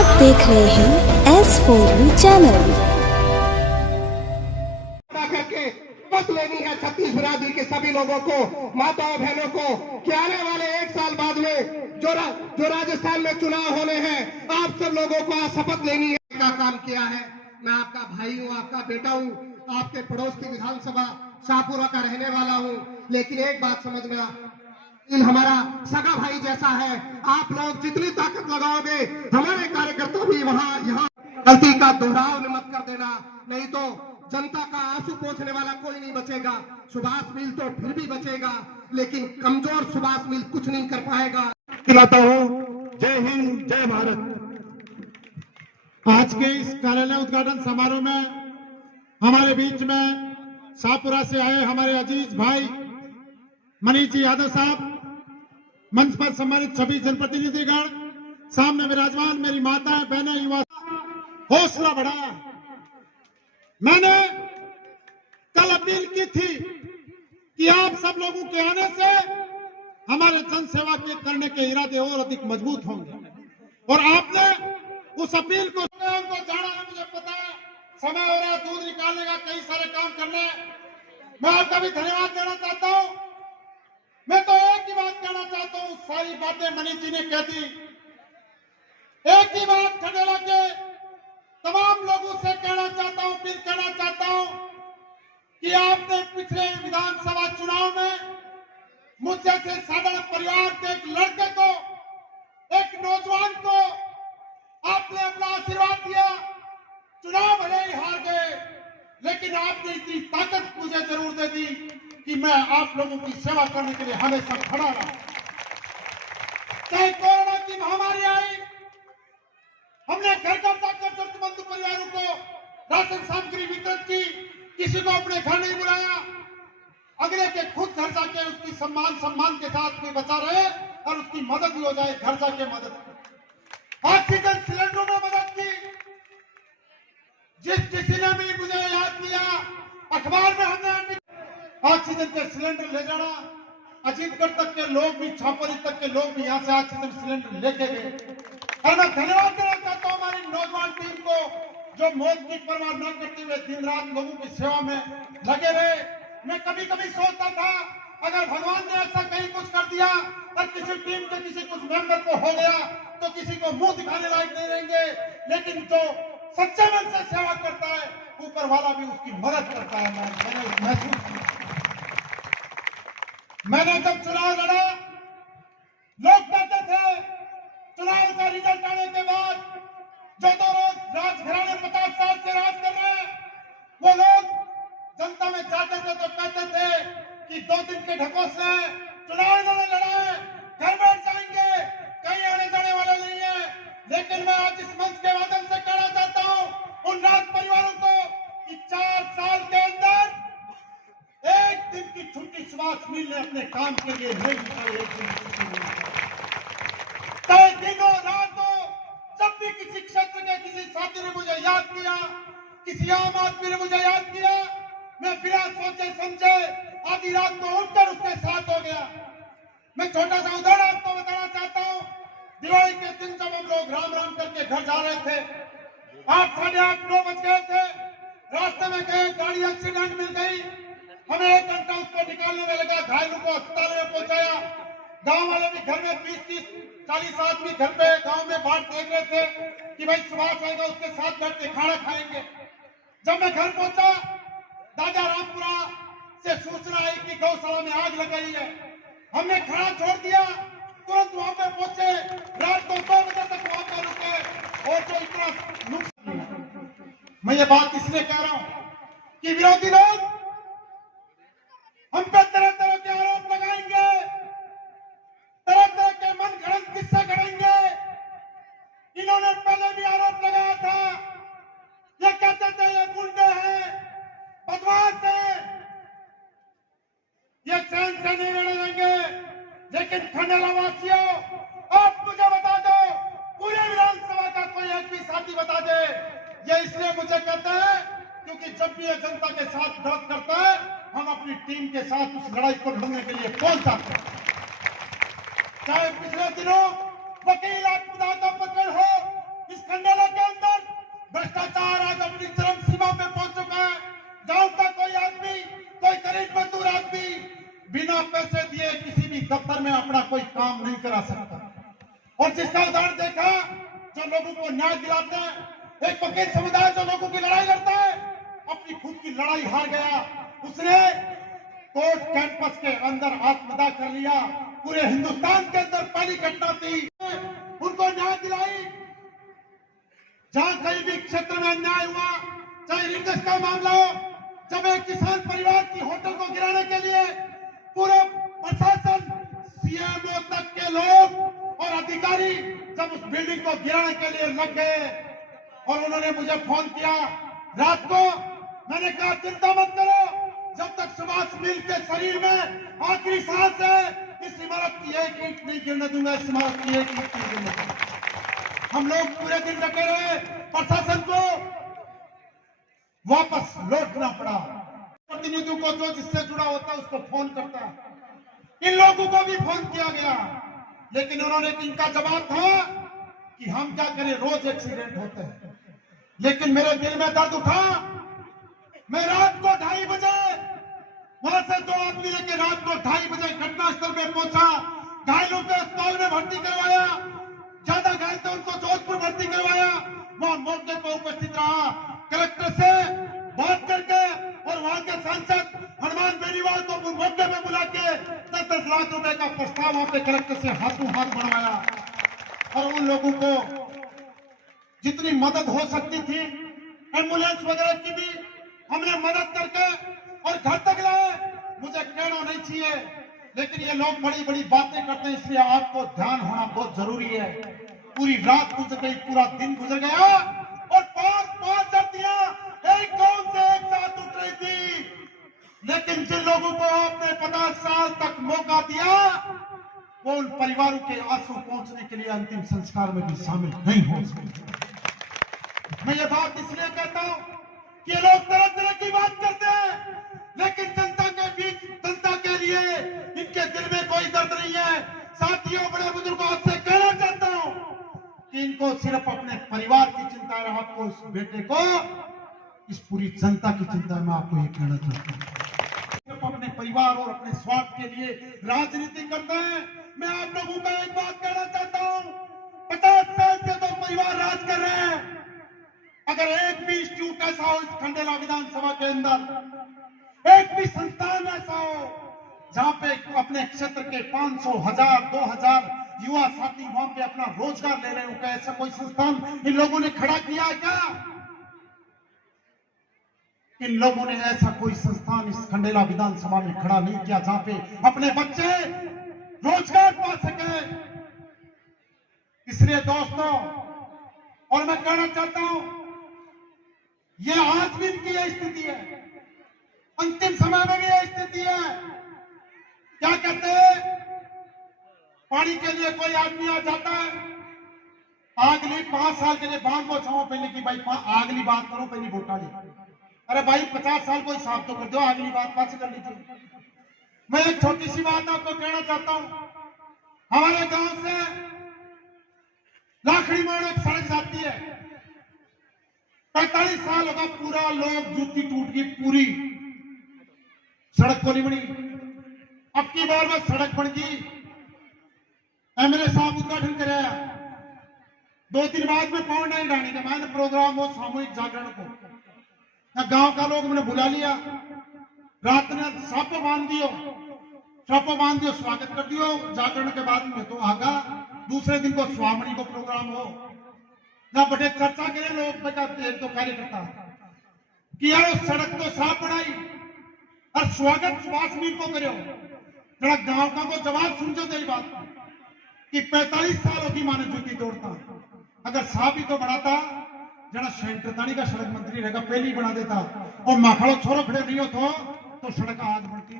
आप देख रहे हैं S4U चैनल। मत लेनी है छत्तीस बिरादरी के सभी लोगों को, माताओं बहनों को, कि आने वाले एक साल बाद में जो राजस्थान में चुनाव होने हैं, आप सब लोगों को आज शपथ लेनी है। का काम किया है, मैं आपका भाई हूँ, आपका बेटा हूँ, आपके पड़ोस की विधानसभा शाहपुरा का रहने वाला हूँ, लेकिन एक बात समझना, हमारा सगा भाई जैसा है। आप लोग जितनी ताकत लगाओगे, हमारे कार्यकर्ता भी यहाँ गलती का दोहराव मत कर देना, नहीं तो जनता का आंसू पोंछने वाला कोई नहीं बचेगा। सुभाष मिल तो फिर भी बचेगा, लेकिन कमजोर सुभाष मिल कुछ नहीं कर पाएगा। खिलाता हूँ। जय हिंद, जय भारत। आज के इस कार्यालय उद्घाटन समारोह में हमारे बीच में शाहपुरा से आए हमारे अजीज भाई मनीष जी यादव साहब, मंच पर सम्मानित सभी जनप्रतिनिधिगण, सामने विराजमान मेरी माताएं, बहनें, युवा, हौसला बढ़ाया। मैंने कल अपील की थी कि आप सब लोगों के आने से हमारे जन सेवा के करने के इरादे और अधिक मजबूत होंगे, और आपने उस अपील को जाना है। मुझे पता है समय हो रहा है दूध निकालने का, कई सारे काम करने। मैं आपका भी धन्यवाद देना चाहता हूं। मैं तो एक ही बात कहना चाहता हूं, सारी बातें मनीष जी ने कह दी। एक ही बात खंडेला के तमाम लोगों से कहना चाहता हूं, फिर कहना चाहता हूं कि आपने पिछले विधानसभा चुनाव में मुझ जैसे साधारण परिवार के एक लड़के को, एक नौजवान को आपने अपना आशीर्वाद दिया। चुनाव भले ही हार गए, लेकिन आपने इतनी ताकत मुझे जरूर दे दी कि मैं आप लोगों की सेवा करने के लिए हमेशा खड़ा रहा। चाहे कोरोना की महामारी आई, हमने घर घर जाकर जरूरतमंद परिवारों को राशन सामग्री वितरित की, किसी को अपने घर नहीं बुलाया, अगले के खुद घर जाके उसकी सम्मान के साथ भी बचा रहे और उसकी मदद भी हो जाए, घर जाके मदद की। ऑक्सीजन सिलेंडरों में मदद की। जिस किसी ने भी मुझे याद किया, अखबार में हमने ऑक्सीजन के सिलेंडर ले जाना, अजीतगढ़ तक के लोग भी, छापोली तक के लोग भी यहाँ से ऑक्सीजन सिलेंडर लेके गए। और मैं धन्यवाद देना चाहता हूँ हमारी नौजवान टीम को, जो मौत की परवाह न करते हुए दिन रात लोगों की सेवा में लगे रहे। मैं कभी कभी सोचता था, अगर भगवान ने ऐसा कहीं कुछ कर दिया और किसी टीम के किसी कुछ मेंबर को हो गया तो किसी को मुंह दिखाने लायक नहीं रहेंगे, लेकिन जो सच्चे मन से सेवा करता है, ऊपर वाला भी उसकी मदद करता है। मैंने महसूस किया। मैंने जब चुनाव लड़ा, लोग कहते थे चुनाव का रिजल्ट आने के बाद जो दो लोग राजघराने 50 साल से राज कर रहे हैं, वो लोग जनता में जाते थे तो कहते थे कि 2 दिन के ढकोसले, चुनाव इन्होंने लड़ा है, घर बैठ जाएंगे, कहीं आने जाने वाले नहीं है। लेकिन मैं आज इस मंच के माध्यम से कहना चाहता हूं उन राज परिवारों को कि 4 साल के अंदर एक दिन की छुट्टी सुभाष मिल ने अपने काम के लिए नहीं निकाली। एक दिन की छुट्टी, चाहे दिन हो रात हो, जब भी किसी क्षेत्र के किसी साथी ने मुझे याद किया, किसी आम आदमी ने मुझे याद किया, मैं बिना सोचे समझे आधी रात को उठकर उसके साथ हो गया। मैं छोटा सा उदाहरण आपको बताना चाहता हूँ। दिवाली के दिन जब हम लोग राम राम करके घर जा रहे थे, 8, साढ़े 8, 9 बज गए थे, रास्ते में गए, गाड़ी एक्सीडेंट मिल गई, हमें 1 घंटा उसको निकालने में लगा, घायलों को अस्पताल में पहुंचाया। गांव वाले भी घर में 20-30, 40 आदमी घर पे गांव में बात देख रहे थे कि भाई सुभाष आएगा, उसके साथ बैठ के खाना खाएंगे। जब मैं घर पहुंचा, दादा रामपुरा से सूचना आई कि गौशाला में आग लग गई है। हमने खाना छोड़ दिया, तुरंत वहां पे पहुंचे, रात को 2 बजे तक वहां पे रुके, और जो इतना नुकसान। मैं ये बात इसलिए कह रहा हूं कि विरोधी लोग हम पे तरह तरह के आरोप लगाएंगे, तरह तरह के मन घड़ंत किस्से गढ़ेंगे। इन्होंने पहले भी आरोप लगाया था, ये कहते थे ये गुंडे हैं, बदमाश हैं, ये चैन से नहीं रहने देंगे। लेकिन खंडेला वासियों, आप मुझे बता दो, पूरे विधानसभा का कोई एक भी साथी बता दे। ये इसलिए मुझे कहते हैं क्योंकि जब भी ये जनता के साथ विरोध करता है, हम अपनी टीम के साथ उस लड़ाई को लड़ने के लिए पहुंच जाते हैं। चाहे पिछले दिनों वकील आत्मदाह का प्रकरण हो, इस खंडाला के अंदर भ्रष्टाचार आज अपनी चरम सीमा पे पहुंच चुका है। गांव का कोई आदमी, कोई गरीब मजदूर आदमी बिना पैसे दिए किसी भी दफ्तर में अपना कोई काम नहीं करा सकता। और जिसका उदाहरण देखा, जो लोगों को न्याय दिलाते हैं, एक वकील समुदाय जो लोगों की लड़ाई लड़ता है, अपनी खुद की लड़ाई हार गया, उसने कोर्ट कैंपस के अंदर आत्मदाह कर लिया। पूरे हिंदुस्तान के अंदर पहली घटना थी, उनको न्याय दिलाई। जहां कहीं भी क्षेत्र में अन्याय हुआ, चाहे रिंगस का मामला हो, जब एक किसान परिवार की होटल को गिराने के लिए पूरा प्रशासन, सीएमओ तक के लोग और अधिकारी जब उस बिल्डिंग को गिराने के लिए लग गए और उन्होंने मुझे फोन किया रात को, मैंने कहा चिंता मत करो, जब तक सुभाष मिल के शरीर में आखिरी सांस है, इस इमारत की एक ईंट नहीं गिरने दूंगा, इस इमारत की एक ईंट नहीं गिरने दूंगा। हम लोग पूरे दिन डटे रहे, प्रशासन को वापस लौटना पड़ा। प्रतिनिधियों को जो जिससे जुड़ा होता है उसको फोन करता, इन लोगों को भी फोन किया गया, लेकिन उन्होंने इनका जवाब था कि हम क्या करें, रोज एक्सीडेंट होते हैं। लेकिन मेरे दिल में दर्द उठा। मैं रात को 2:30 बजे वहां से 2 आदमी लेके रात को 2:30 बजे घटनास्थल पे पहुंचा। घायलों को अस्पताल में भर्ती करवाया, ज्यादा घायल थे उनको जोधपुर भर्ती करवाया। वहां मौके पर उपस्थित रहा, कलेक्टर से बात करके और वहां के सांसद हनुमान बेनीवाल को मौके में बुला के 10-10 लाख रुपए का प्रस्ताव वहां पे कलेक्टर से हाथों हाथ बनवाया। और उन लोगों को जितनी मदद हो सकती थी, एम्बुलेंस वगैरह की भी हमने मदद करके और घर तक लाए। मुझे कहना नहीं चाहिए, लेकिन ये लोग बड़ी बड़ी बातें करते हैं, इसलिए आपको ध्यान होना बहुत जरूरी है। पूरी रात गुजर गई, पूरा दिन गुजर गया और 5 सर्दियां एक गांव से एक साथ उठ रही थी। लेकिन जिन लोगों को आपने 50 साल तक मौका दिया, वो उन परिवारों के आंसू पहुंचने के लिए अंतिम संस्कार में भी शामिल नहीं हो सकते। मैं ये बात इसलिए कहता हूं कि लोग तरह तरह की बात करते हैं, लेकिन जनता के बीच, जनता के लिए इनके दिल में कोई दर्द नहीं है। साथियों, बड़े बुजुर्गों, आपसे कहना चाहता हूं कि इनको सिर्फ अपने परिवार की चिंता है, आपको इस बेटे को इस पूरी जनता की चिंता है। मैं आपको ये कहना चाहता हूं, सिर्फ अपने परिवार और अपने स्वार्थ के लिए राजनीति करते हैं। मैं आप लोगों का एक बात कहना चाहता हूं, 50 साल से तो परिवार राज कर रहे हैं। अगर एक भी इंस्टीट्यूट ऐसा हो इस खंडेला विधानसभा के अंदर, एक भी संस्थान ऐसा हो जहां पे अपने क्षेत्र के 500, 1000, 2000 युवा साथी वहां पे अपना रोजगार ले रहे हो, क्या ऐसा कोई संस्थान इन लोगों ने खड़ा किया है क्या? इन लोगों ने ऐसा कोई संस्थान इस खंडेला विधानसभा में खड़ा नहीं किया जहां पे अपने बच्चे रोजगार पा सके। इसलिए दोस्तों, और मैं कहना चाहता हूं, यह आज भी इनकी यह स्थिति है, अंतिम समय में भी यह स्थिति है। क्या कहते हैं, पानी के लिए कोई आदमी आ जाता है, आगली 5 साल के लिए बांध को छाओ पहले की भाई आगली बात करो, पहली वोटा ली। अरे भाई 50 साल को हिसाब तो कर दो, अगली बात पास कर लीजिए। मैं एक छोटी सी बात आपको कहना चाहता हूं, हमारे गांव से लाखड़ी मोड़ एक सड़क जाती है, 45 साल होगा, पूरा लोग जूती टूट गई, पूरी सड़क को नहीं बनी। अब की बार में सड़क बन गई, एमएलए साहब उद्घाटन कराया, 2 दिन बाद में पौन नहीं डालने का मैंने प्रोग्राम हो सामूहिक जागरण को गांव का लोग मैंने बुला लिया, रात ने छापो बांध दियो, स्वागत कर दियो। जागरण के बाद में तो आगा दूसरे दिन को स्वामणी को प्रोग्राम हो, ना बड़े चर्चा करे लोग, एक 2 कार्यकर्ता कि यार सड़क तो साफ बनाई और स्वागत सुभाष मीर को करो। जरा गांव का को जवाब सुनजो दे बात कि 45 सालों की माने जूती तोड़ता, अगर साफ ही तो बढ़ाता, जरा सेंट्रतानी का सड़क मंत्री रहेगा, पहले ही बना देता। और माखड़ो छोरो खड़े नहीं हो तो सड़क आज बढ़ती।